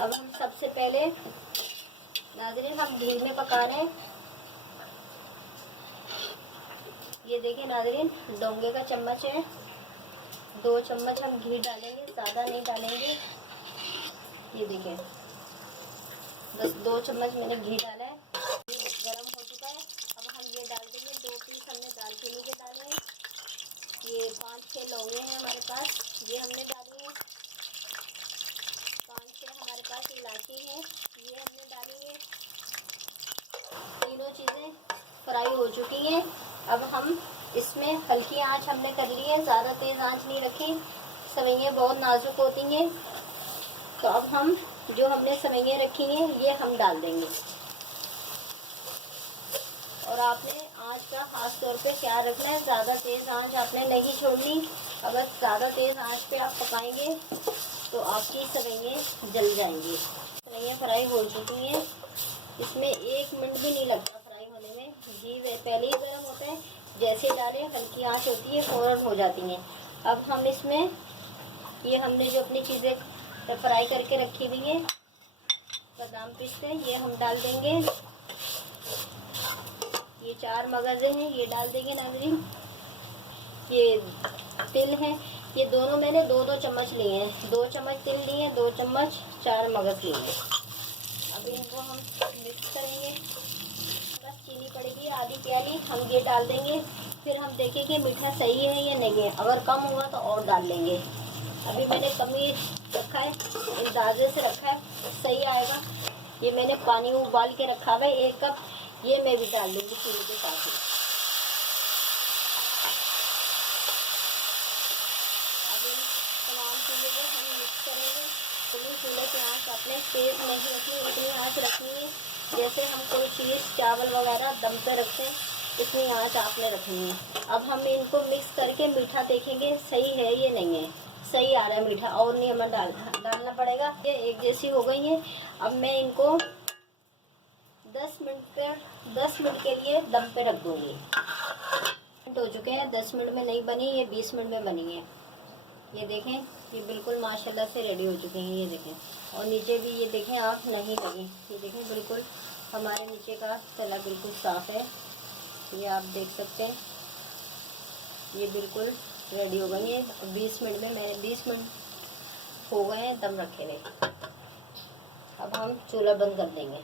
अब हम सबसे पहले नाज़रीन हम घी में पका रहे हैं। ये देखिए नाज़रीन, डोंगे का चम्मच है, 2 चम्मच हम घी डालेंगे, ज़्यादा नहीं डालेंगे। ये देखिए बस 2 चम्मच मैंने घी डाला है। ये गरम हो चुका है। अब हम ये डाल देंगे, 2 पीस हमने दालचीनी के डाले हैं। ये 5-6 लौंगे हैं हमारे पास, ये हमने डाली है। 5-6 हमारे पास इलायची है, ये हमने डाली है। तीनों चीज़ें फ्राई हो चुकी हैं। अब हम इसमें हल्की आंच हमने कर ली है, ज़्यादा तेज़ आंच नहीं रखी। सवैयाँ बहुत नाजुक होती हैं, तो अब हम जो हमने सवैयाँ रखी हैं ये हम डाल देंगे। और आपने आंच का खास तौर पे ख्याल रखना है, ज़्यादा तेज़ आंच आपने नहीं छोड़नी। अगर ज़्यादा तेज़ आंच पे आप पकाएंगे तो आपकी सवैयाँ जल जाएंगी। सवैयाँ फ्राई हो चुकी हैं, इसमें 1 मिनट भी नहीं लगता फ्राई होने में। घी पहले ही गर्म होता है, जैसे डालें हल्की आंच होती है फ़ौरन हो जाती हैं। अब हम इसमें ये हमने जो अपनी चीज़ें फ्राई करके रखी हुई हैं, बादाम पिस्ते, ये हम डाल देंगे। ये 4 मगज़ हैं, ये डाल देंगे नाज़रीन। ये तिल है, ये दोनों मैंने 2-2 चम्मच लिए हैं। 2 चम्मच तिल लिए हैं, 2 चम्मच 4 मगज़ लिए हैं। अब इनको हम मिक्स करेंगे। बस चीनी पड़ेगी आधी प्याली, हम ये डाल देंगे। फिर हम देखेंगे मीठा सही है या नहीं है। अगर कम हुआ तो और डाल लेंगे। अभी मैंने कम ही रखा है, अंदाजे से रखा है, सही आएगा। ये मैंने पानी उबाल के रखा हुआ है 1 कप, ये मैं भी डाल दूँगी चीनी के साथ ही। अब इन तमाम चीज़ों को हम मिक्स करेंगे। चूल्हे की आँच आपने तेज़ नहीं रखनी, इतनी आँच रखनी है जैसे हम कोई चीज़ चावल वगैरह दम पे रखते हैं, इतनी आँच आपने रखनी है। अब हम इनको मिक्स करके मीठा देखेंगे सही है ये नहीं है। सही आ रहा है मीठा, और नहीं हमें डालना पड़ेगा। ये एक जैसी हो गई है। अब मैं इनको 10 मिनट के लिए दम पे रख दूँगी। हो चुके हैं, 10 मिनट में नहीं बनी, ये 20 मिनट में बनी है। ये देखें, ये बिल्कुल माशाल्लाह से रेडी हो चुके हैं। ये देखें, और नीचे भी ये देखें आँख नहीं लगी। ये देखें बिल्कुल हमारे नीचे का तला बिल्कुल साफ़ है, ये आप देख सकते हैं। ये बिल्कुल रेडी हो गई है। 20 मिनट में मैंने 20 मिनट हो गए हैं दम रखे हुए। अब हम चूल्हा बंद कर देंगे।